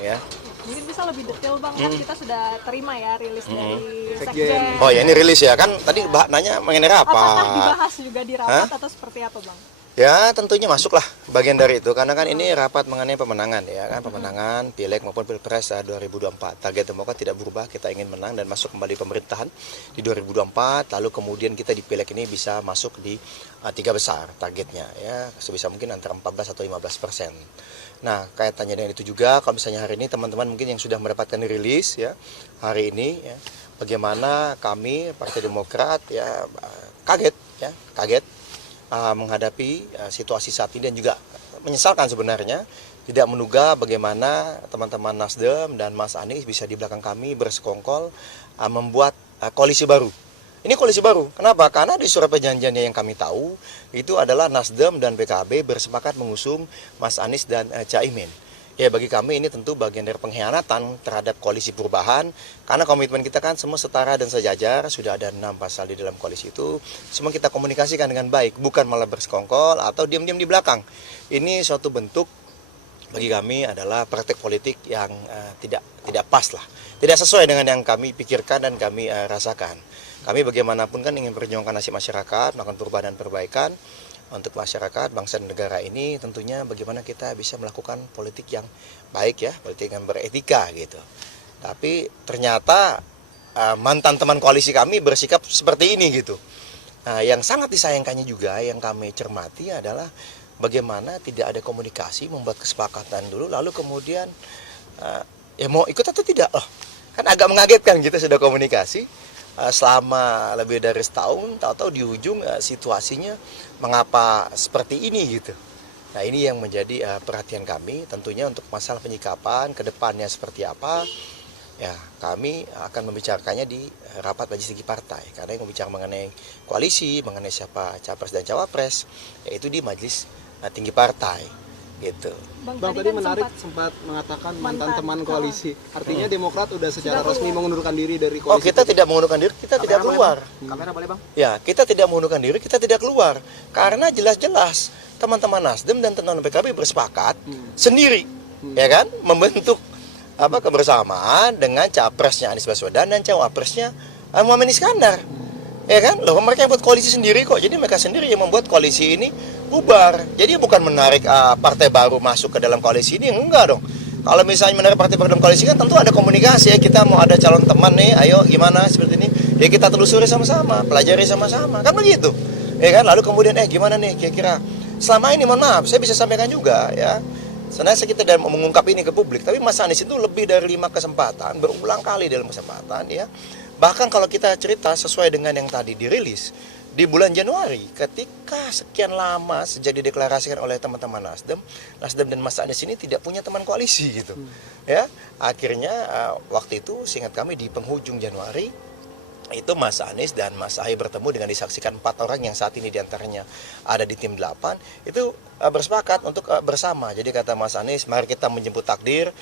ya. Mungkin bisa lebih detail Bang, kan kita sudah terima ya rilis dari Sekjen. Oh ya, ini rilis ya, kan tadi nanya mengenai Apakah rapat. dibahas juga di rapat atau seperti apa Bang? Ya tentunya masuklah bagian dari itu, karena kan ini rapat mengenai pemenangan ya kan, pemenangan pileg maupun pilpres 2024. Target Demokrat tidak berubah, kita ingin menang dan masuk kembali pemerintahan di 2024, lalu kemudian kita di pileg ini bisa masuk di 3 besar targetnya ya, sebisa mungkin antara 14 atau 15%. Nah kaitannya dengan itu juga, kalau misalnya hari ini teman-teman mungkin yang sudah mendapatkan rilis ya hari ini ya, bagaimana kami Partai Demokrat ya kaget menghadapi situasi saat ini, dan juga menyesalkan sebenarnya tidak menduga bagaimana teman-teman Nasdem dan Mas Anies bisa di belakang kami bersekongkol membuat koalisi baru. Ini koalisi baru. Kenapa? Karena di surat perjanjiannya yang kami tahu itu adalah Nasdem dan PKB bersepakat mengusung Mas Anies dan Caimin. Ya bagi kami ini tentu bagian dari pengkhianatan terhadap koalisi perubahan, karena komitmen kita kan semua setara dan sejajar, sudah ada 6 pasal di dalam koalisi itu, semua kita komunikasikan dengan baik, bukan malah bersekongkol atau diam-diam di belakang. Ini suatu bentuk bagi kami adalah praktek politik yang tidak pas lah, tidak sesuai dengan yang kami pikirkan dan kami rasakan. Kami bagaimanapun kan ingin perjuangkan nasib masyarakat, melakukan perubahan dan perbaikan untuk masyarakat, bangsa dan negara ini. Tentunya bagaimana kita bisa melakukan politik yang baik ya, politik yang beretika gitu. Tapi ternyata mantan teman koalisi kami bersikap seperti ini gitu. Nah, yang sangat disayangkannya juga yang kami cermati adalah bagaimana tidak ada komunikasi, membuat kesepakatan dulu, lalu kemudian ya mau ikut atau tidak. Kan agak mengagetkan, kita sudah komunikasi selama lebih dari setahun, tahu-tahu di ujung situasinya mengapa seperti ini gitu. Nah ini yang menjadi perhatian kami, tentunya untuk masalah penyikapan ke depannya seperti apa, ya kami akan membicarakannya di rapat majelis tinggi partai, karena yang membicara mengenai koalisi, mengenai siapa capres dan cawapres, yaitu di majelis tinggi partai gitu. Bang tadi kan menarik sempat mengatakan mantan teman koalisi. Artinya Demokrat udah secara resmi mengundurkan diri dari koalisi. Oh, kita tidak mengundurkan diri, kita tidak keluar. Kamera boleh, Bang? Ya, kita tidak mengundurkan diri, kita tidak keluar. Karena jelas-jelas teman-teman Nasdem dan teman-teman PKB bersepakat sendiri, ya kan, membentuk kebersamaan dengan capresnya Anies Baswedan dan cawapresnya Muhammad Iskandar. Ya kan, loh mereka yang buat koalisi sendiri kok. Jadi mereka sendiri yang membuat koalisi ini bubar. Jadi bukan menarik partai baru masuk ke dalam koalisi ini, enggak dong. Kalau misalnya menarik partai baru dalam koalisi kan tentu ada komunikasi ya. Kita mau ada calon teman nih, ayo gimana seperti ini. Ya kita telusuri sama-sama, pelajari sama-sama. Kan begitu. Ya kan, lalu kemudian gimana nih kira-kira. Selama ini mohon maaf, saya bisa sampaikan juga ya. Sebenarnya kita dalam mengungkap ini ke publik, tapi Mas Anies itu lebih dari 5 kesempatan, berulang kali dalam kesempatan ya. Bahkan kalau kita cerita sesuai dengan yang tadi dirilis di bulan Januari, ketika sekian lama sejak dideklarasikan oleh teman-teman Nasdem dan Mas Anies ini tidak punya teman koalisi gitu. Ya, akhirnya waktu itu seingat kami di penghujung Januari itu Mas Anies dan Mas Ahy bertemu dengan disaksikan 4 orang yang saat ini diantaranya ada di tim 8 itu bersepakat untuk bersama. Jadi kata Mas Anies, mari kita menjemput takdir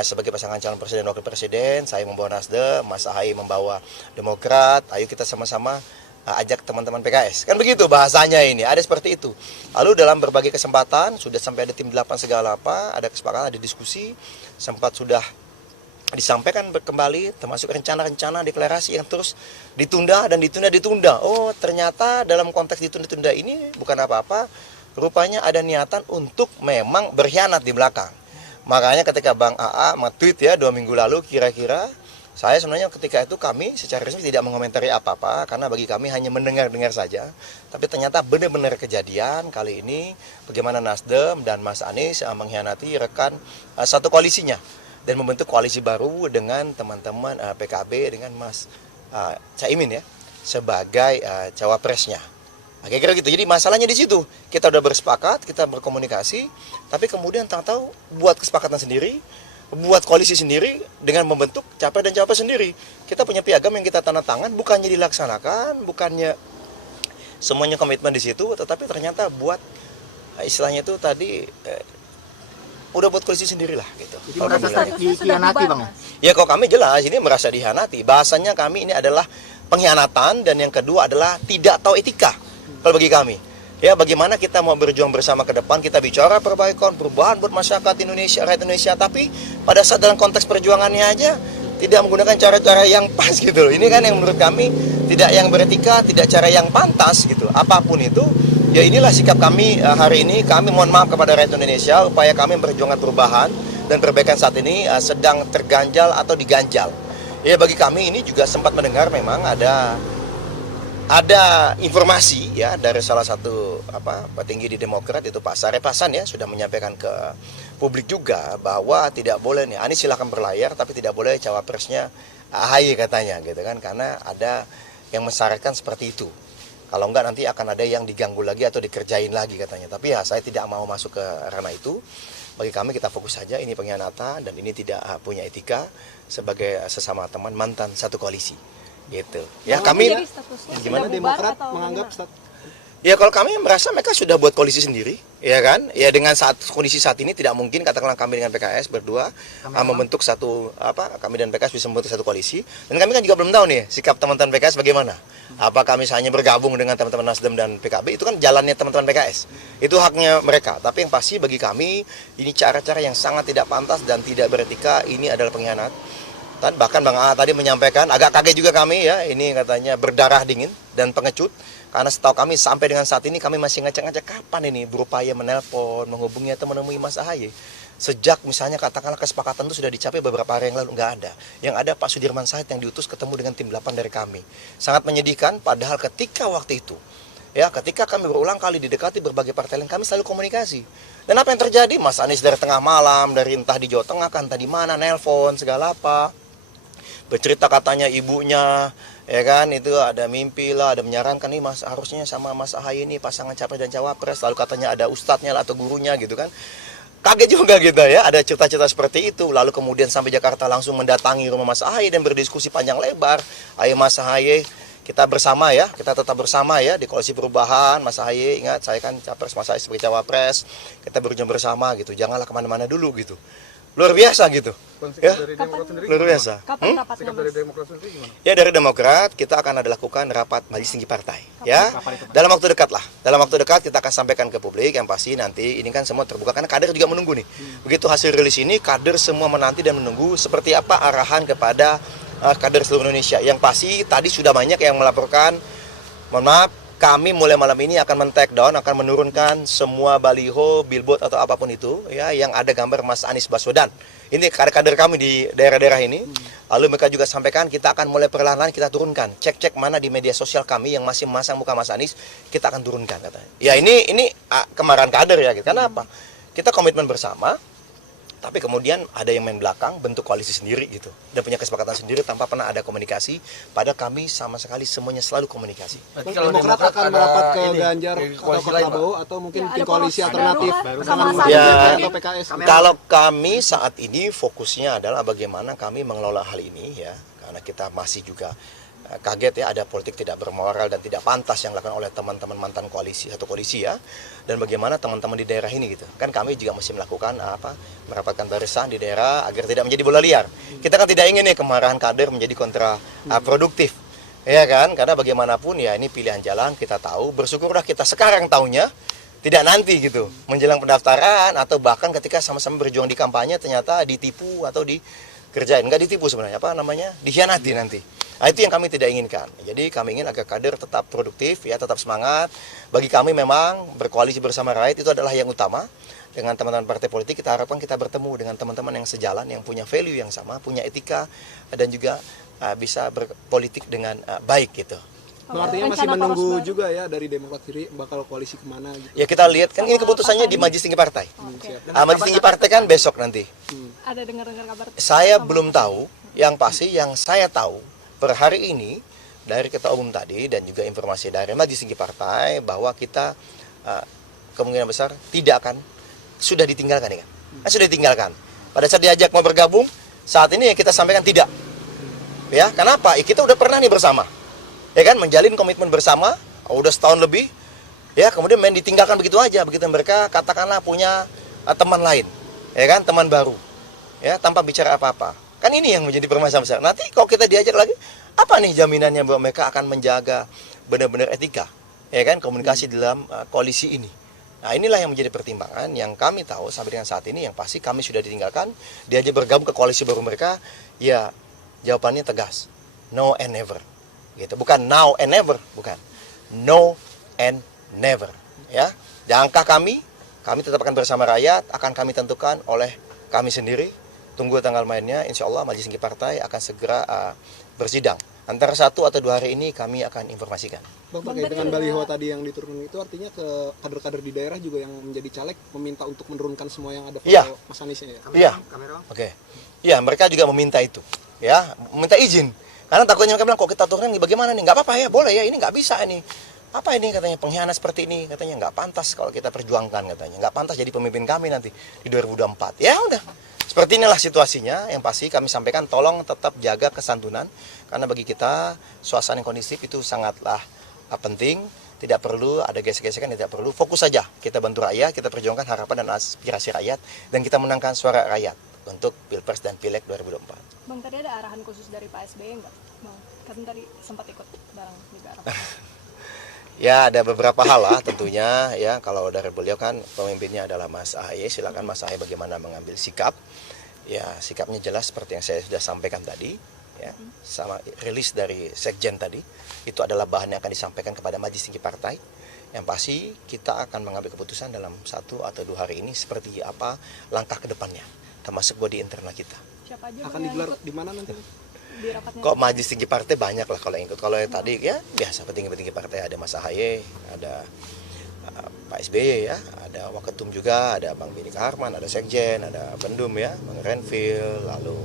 sebagai pasangan calon presiden dan wakil presiden. Saya membawa Nasdem, Mas Ahy membawa Demokrat. Ayo kita sama-sama ajak teman-teman PKS. Kan begitu bahasanya ini, ada seperti itu. Lalu dalam berbagai kesempatan sudah sampai ada tim 8 segala apa, ada kesepakatan, ada diskusi, sempat sudah disampaikan kembali termasuk rencana-rencana deklarasi yang terus ditunda dan ditunda. Oh, ternyata dalam konteks ditunda-tunda ini bukan apa-apa, rupanya ada niatan untuk memang berkhianat di belakang. Makanya ketika Bang AA nge-tweet ya 2 minggu lalu kira-kira, saya sebenarnya ketika itu kami secara resmi tidak mengomentari apa-apa karena bagi kami hanya mendengar-dengar saja. Tapi ternyata benar-benar kejadian kali ini bagaimana Nasdem dan Mas Anies mengkhianati rekan satu koalisinya dan membentuk koalisi baru dengan teman-teman PKB dengan Mas Caimin ya sebagai cawapresnya. Kira-kira gitu. Jadi masalahnya di situ. Kita udah bersepakat, kita berkomunikasi, tapi kemudian tahu-tahu buat kesepakatan sendiri, buat koalisi sendiri dengan membentuk capres dan cawapres sendiri. Kita punya piagam yang kita tanda tangan, bukannya dilaksanakan, bukannya semuanya komitmen di situ, tetapi ternyata buat istilahnya itu tadi udah buat koalisi sendirilah gitu. Jadi merasa dihianati Bang? Ya kalau kami jelas ini merasa dihianati. Bahasanya kami ini adalah pengkhianatan dan yang kedua adalah tidak tahu etika. Kalau bagi kami. Ya, bagaimana kita mau berjuang bersama ke depan, kita bicara perubahan buat masyarakat Indonesia, rakyat Indonesia, tapi pada saat dalam konteks perjuangannya aja tidak menggunakan cara-cara yang pas gitu loh. Ini kan yang menurut kami tidak yang beretika, tidak cara yang pantas gitu. Apapun itu, ya inilah sikap kami hari ini. Kami mohon maaf kepada rakyat Indonesia, upaya kami memperjuangkan perubahan dan perbaikan saat ini sedang terganjal atau diganjal. Ya, bagi kami ini juga sempat mendengar memang ada informasi ya dari salah satu petinggi di Demokrat, itu Pak Sarip Hasan ya, sudah menyampaikan ke publik juga bahwa tidak boleh nih Anies silakan berlayar tapi tidak boleh cawapresnya AHY katanya gitu kan, karena ada yang mensyaratkan seperti itu. Kalau enggak nanti akan ada yang diganggu lagi atau dikerjain lagi katanya. Tapi ya saya tidak mau masuk ke ranah itu. Bagi kami kita fokus saja, ini pengkhianatan dan ini tidak punya etika sebagai sesama teman mantan satu koalisi. Gitu. Ya kami Jadi statusnya Gimana sudah bubar Demokrat atau menganggap gimana? ya kalau kami merasa mereka sudah buat koalisi sendiri, ya kan? Ya dengan kondisi saat ini tidak mungkin katakanlah kami dengan PKS berdua membentuk satu kami dan PKS bisa membentuk satu koalisi. Dan kami kan juga belum tahu nih sikap teman-teman PKS bagaimana. Apakah misalnya bergabung dengan teman-teman Nasdem dan PKB, itu kan jalannya teman-teman PKS. Itu haknya mereka. Tapi yang pasti bagi kami ini cara-cara yang sangat tidak pantas dan tidak beretika, ini adalah pengkhianat. Dan bahkan Bang A tadi menyampaikan, agak kaget juga kami ya, ini katanya berdarah dingin dan pengecut. Karena setahu kami sampai dengan saat ini kami masih ngecek-ngecek kapan ini berupaya menelpon, menghubungi atau menemui Mas AHY. Sejak misalnya katakanlah kesepakatan itu sudah dicapai beberapa hari yang lalu, nggak ada. Yang ada Pak Sudirman Said yang diutus ketemu dengan tim 8 dari kami. Sangat menyedihkan, padahal ketika waktu itu, ya ketika kami berulang kali didekati berbagai partai lain, kami selalu komunikasi. Dan apa yang terjadi? Mas Anies dari tengah malam, dari entah di Jawa Tengah, kan tadi mana, nelpon, segala apa. Bercerita katanya ibunya, ya kan, itu ada mimpi lah, ada menyarankan nih Mas harusnya sama Mas AHY ini pasangan capres dan cawapres, lalu katanya ada ustadznya lah atau gurunya gitu kan. Kaget juga gitu ya, ada cerita-cerita seperti itu. Lalu kemudian sampai Jakarta langsung mendatangi rumah Mas AHY dan berdiskusi panjang lebar. Ayo Mas AHY, kita bersama ya, kita tetap bersama ya di koalisi perubahan. Mas AHY, ingat saya kan capres, Mas AHY sebagai cawapres, kita berjuang bersama gitu, janganlah kemana-mana dulu gitu. Luar biasa gitu ya, luar biasa. Kapan rapatnya, Mas? Ya dari Demokrat kita akan ada lakukan rapat majelis tinggi partai ya, dalam waktu dekat lah, dalam waktu dekat kita akan sampaikan ke publik. Yang pasti nanti ini kan semua terbuka karena kader juga menunggu nih. Begitu hasil rilis ini, kader semua menanti dan menunggu seperti apa arahan kepada kader seluruh Indonesia. Yang pasti tadi sudah banyak yang melaporkan, mohon maaf, kami mulai malam ini akan men-take down, akan menurunkan semua baliho, billboard atau apapun itu ya yang ada gambar Mas Anies Baswedan. Ini kader-kader kami di daerah-daerah ini. Lalu mereka juga sampaikan kita akan mulai perlahan-lahan kita turunkan. Cek-cek mana di media sosial kami yang masih memasang muka Mas Anies, kita akan turunkan katanya. Ya ini kemarahan kader ya gitu. Karena apa? Kita komitmen bersama. Tapi kemudian ada yang main belakang, bentuk koalisi sendiri gitu. Dan punya kesepakatan sendiri tanpa pernah ada komunikasi. Padahal kami sama sekali semuanya selalu komunikasi. Demokrat akan merapat ke Ganjar atau ke Prabowo atau mungkin Ya, tim ada koalisi poros alternatif baru bersama kan, sama Ya, atau PKS. kalau kami saat ini fokusnya adalah bagaimana kami mengelola hal ini ya. Karena kita masih juga kaget ya, ada politik tidak bermoral dan tidak pantas yang dilakukan oleh teman-teman mantan koalisi atau koalisi ya. Dan bagaimana teman-teman di daerah ini gitu. Kan kami juga mesti melakukan merapatkan barisan di daerah agar tidak menjadi bola liar. Kita kan tidak ingin nih kemarahan kader menjadi kontraproduktif. Ya kan? Karena bagaimanapun ya ini pilihan jalan, kita tahu. Bersyukurlah kita sekarang tahunya, tidak nanti gitu. Menjelang pendaftaran atau bahkan ketika sama-sama berjuang di kampanye ternyata ditipu atau dikerjain. Enggak ditipu sebenarnya, dikhianati nanti. Nah, itu yang kami tidak inginkan. Jadi kami ingin agar kader tetap produktif, ya, tetap semangat. Bagi kami memang berkoalisi bersama rakyat itu adalah yang utama. Dengan teman-teman partai politik kita harapkan kita bertemu dengan teman-teman yang sejalan, yang punya value yang sama, punya etika, dan juga bisa berpolitik dengan baik gitu. Artinya masih Rencana menunggu poros baru? juga ya dari Demokrat sendiri bakal koalisi kemana gitu. Ya kita lihat, kan ini keputusannya di Majelis Tinggi Partai. Oke. Majelis Tinggi Partai kan besok nanti. Ada dengar-dengar kabar? Saya belum tahu, yang pasti yang saya tahu per hari ini dari Ketua Umum tadi dan juga informasi dari Majelis Tinggi Partai bahwa kita kemungkinan besar tidak akan, sudah ditinggalkan ya kan? Sudah ditinggalkan. Pada saat diajak mau bergabung, saat ini kita sampaikan tidak. Ya, kenapa? Kita udah pernah nih bersama. Ya kan, menjalin komitmen bersama, udah setahun lebih. Ya, kemudian main ditinggalkan begitu aja, begitu mereka katakanlah punya teman lain. Ya kan, teman baru. Ya, tanpa bicara apa-apa. Kan ini yang menjadi permasalahan besar. Nanti kalau kita diajak lagi, apa nih jaminannya bahwa mereka akan menjaga benar-benar etika? ya kan, komunikasi dalam koalisi ini. Nah, inilah yang menjadi pertimbangan yang kami tahu sampai dengan saat ini, yang pasti kami sudah ditinggalkan, diajak bergabung ke koalisi baru mereka, ya jawabannya tegas, no and never. Gitu. Bukan now and never, bukan. No and never, ya. Langkah kami tetap akan bersama rakyat, akan kami tentukan oleh kami sendiri. Tunggu tanggal mainnya, insya Allah Majelis Tinggi Partai akan segera bersidang. Antara 1 atau 2 hari ini kami akan informasikan. Bang, terkait dengan baliho tadi yang diturunkan itu artinya ke kader-kader di daerah juga yang menjadi caleg meminta untuk menurunkan semua yang ada foto Iya. Mas Aniesnya ya? Iya. Oke. Iya, mereka juga meminta itu. Ya, meminta izin. Karena takutnya mereka bilang, kok kita turunin bagaimana nih? Nggak apa-apa ya, boleh ya, ini nggak bisa ini. Apa ini katanya, pengkhianat seperti ini, katanya nggak pantas kalau kita perjuangkan, katanya. Nggak pantas jadi pemimpin kami nanti di 2024. Ya udah. Seperti inilah situasinya, yang pasti kami sampaikan tolong tetap jaga kesantunan, karena bagi kita suasana yang kondusif itu sangatlah penting, tidak perlu ada gesek-gesekan, tidak perlu, fokus saja, kita bantu rakyat, kita perjuangkan harapan dan aspirasi rakyat, dan kita menangkan suara rakyat untuk Pilpres dan Pileg 2024. Bang, tadi ada arahan khusus dari Pak SBY nggak? Bang, kan tadi sempat ikut bareng juga arahan. Ya, ada beberapa hal lah tentunya, ya, kalau dari beliau kan pemimpinnya adalah Mas AHY, silakan Mas AHY bagaimana mengambil sikap. Ya, sikapnya jelas seperti yang saya sudah sampaikan tadi, ya, sama rilis dari Sekjen tadi, itu adalah bahan yang akan disampaikan kepada Majelis Tinggi Partai. Yang pasti kita akan mengambil keputusan dalam 1 atau 2 hari ini seperti apa langkah ke depannya, termasuk body internal kita. Siapa aja Akan Bang, yang digelar ikut di mana nanti? di rapatnya? Kok Majelis Tinggi Partai banyak lah kalau yang ikut. Kalau yang tadi ya biasa petinggi-petinggi partai, ada Mas AHY, ada Pak SBY ya, ada Waketum juga, ada Bang Benny Kaharman, ada Sekjen, ada Bendum ya, Bang Renvil, lalu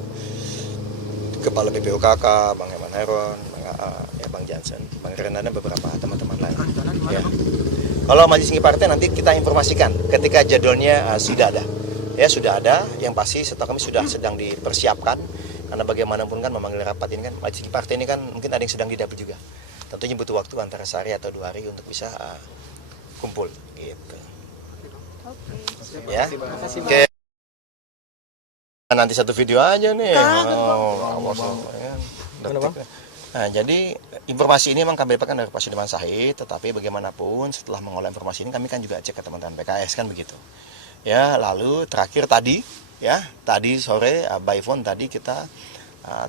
Kepala BPUKK, Bang Herman Heron, Bang AA, ya Bang Jansen, Bang Ren, ada beberapa teman-teman lain. Ya. Kalau Majelis Tinggi Partai nanti kita informasikan ketika jadwalnya sudah ada. Ya sudah ada, yang pasti setelah kami sudah sedang dipersiapkan, karena bagaimanapun kan memanggil rapat ini kan, Majelis Tinggi Partai ini kan mungkin ada yang sedang didapil juga. Tentunya butuh waktu antara sehari atau 2 hari untuk bisa kumpul gitu. Oke. Ya. Makasih, Bang. Oke. Nanti satu video aja nih. Nah, jadi informasi ini memang kami dapatkan dari Pak Sudirman Said, tetapi bagaimanapun setelah mengolah informasi ini kami kan juga cek ke teman-teman PKS kan begitu. Ya, lalu terakhir tadi ya, tadi sore by phone tadi kita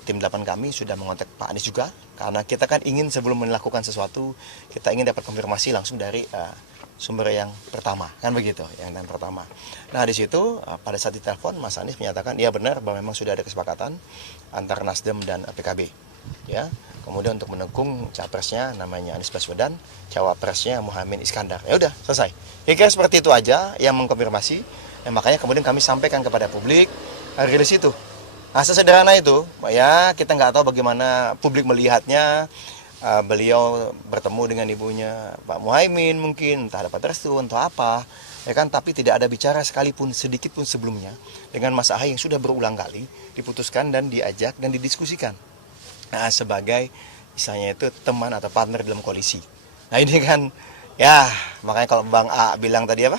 tim 8 kami sudah mengontak Pak Anies juga, karena kita kan ingin sebelum melakukan sesuatu kita ingin dapat konfirmasi langsung dari sumber yang pertama kan begitu, yang pertama. Nah di situ pada saat ditelepon Mas Anies menyatakan iya benar bahwa memang sudah ada kesepakatan antara Nasdem dan PKB ya. Kemudian untuk mendukung capresnya namanya Anies Baswedan, cawapresnya Muhaimin Iskandar. Ya udah selesai. Kira-kira seperti itu aja yang mengkonfirmasi. Makanya kemudian kami sampaikan kepada publik rilis itu. Nah, sesederhana itu, ya kita nggak tahu bagaimana publik melihatnya. Beliau bertemu dengan ibunya Pak Muhaimin mungkin, entah dapat restu, entah apa, ya kan. Tapi tidak ada bicara sekalipun sedikit pun sebelumnya dengan Mas AHY yang sudah berulang kali diputuskan dan diajak dan didiskusikan. Nah, sebagai misalnya itu teman atau partner dalam koalisi. Nah ini kan, ya makanya kalau Bang A bilang tadi apa?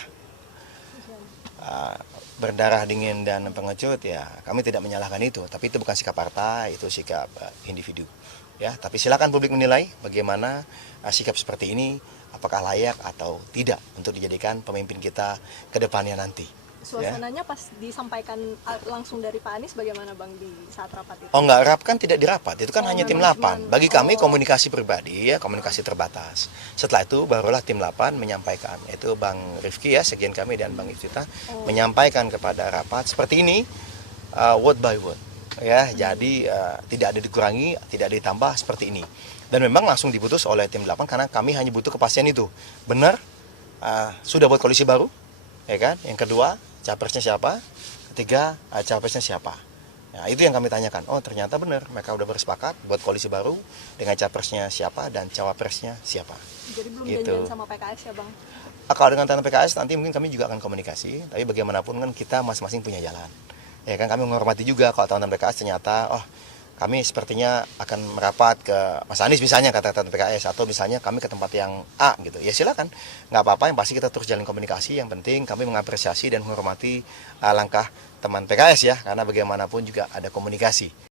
Berdarah dingin dan pengecut, ya kami tidak menyalahkan itu, tapi itu bukan sikap partai, itu sikap individu ya. Tapi silakan publik menilai bagaimana sikap seperti ini, apakah layak atau tidak untuk dijadikan pemimpin kita ke depannya nanti. Suasananya pas disampaikan langsung dari Pak Anies bagaimana Bang di saat rapat itu? Oh enggak, rap kan tidak dirapat, itu kan hanya tim 8. cuman- Bagi kami komunikasi pribadi ya, komunikasi terbatas. Setelah itu barulah tim 8 menyampaikan, yaitu Bang Rifki ya, sekjen kami dan Bang Iftitah menyampaikan kepada rapat seperti ini word by word ya. Jadi tidak ada dikurangi, tidak ada ditambah seperti ini. Dan memang langsung diputus oleh tim 8 karena kami hanya butuh kepastian itu. Benar sudah buat koalisi baru ya kan? Yang kedua, capresnya siapa? Ketiga, capresnya siapa? Nah, itu yang kami tanyakan. Oh, ternyata benar, mereka udah bersepakat buat koalisi baru dengan capresnya siapa dan cawapresnya siapa. Jadi belum Gitu. janjian sama PKS ya Bang? Kalau dengan teman PKS nanti mungkin kami juga akan komunikasi, tapi bagaimanapun kan kita masing-masing punya jalan. Ya kan, kami menghormati juga kalau teman-teman PKS ternyata kami sepertinya akan merapat ke Mas Anies misalnya kata PKS, atau misalnya kami ke tempat yang A gitu. Ya silakan, nggak apa-apa, yang pasti kita terus jalin komunikasi. Yang penting kami mengapresiasi dan menghormati langkah teman PKS ya, karena bagaimanapun juga ada komunikasi.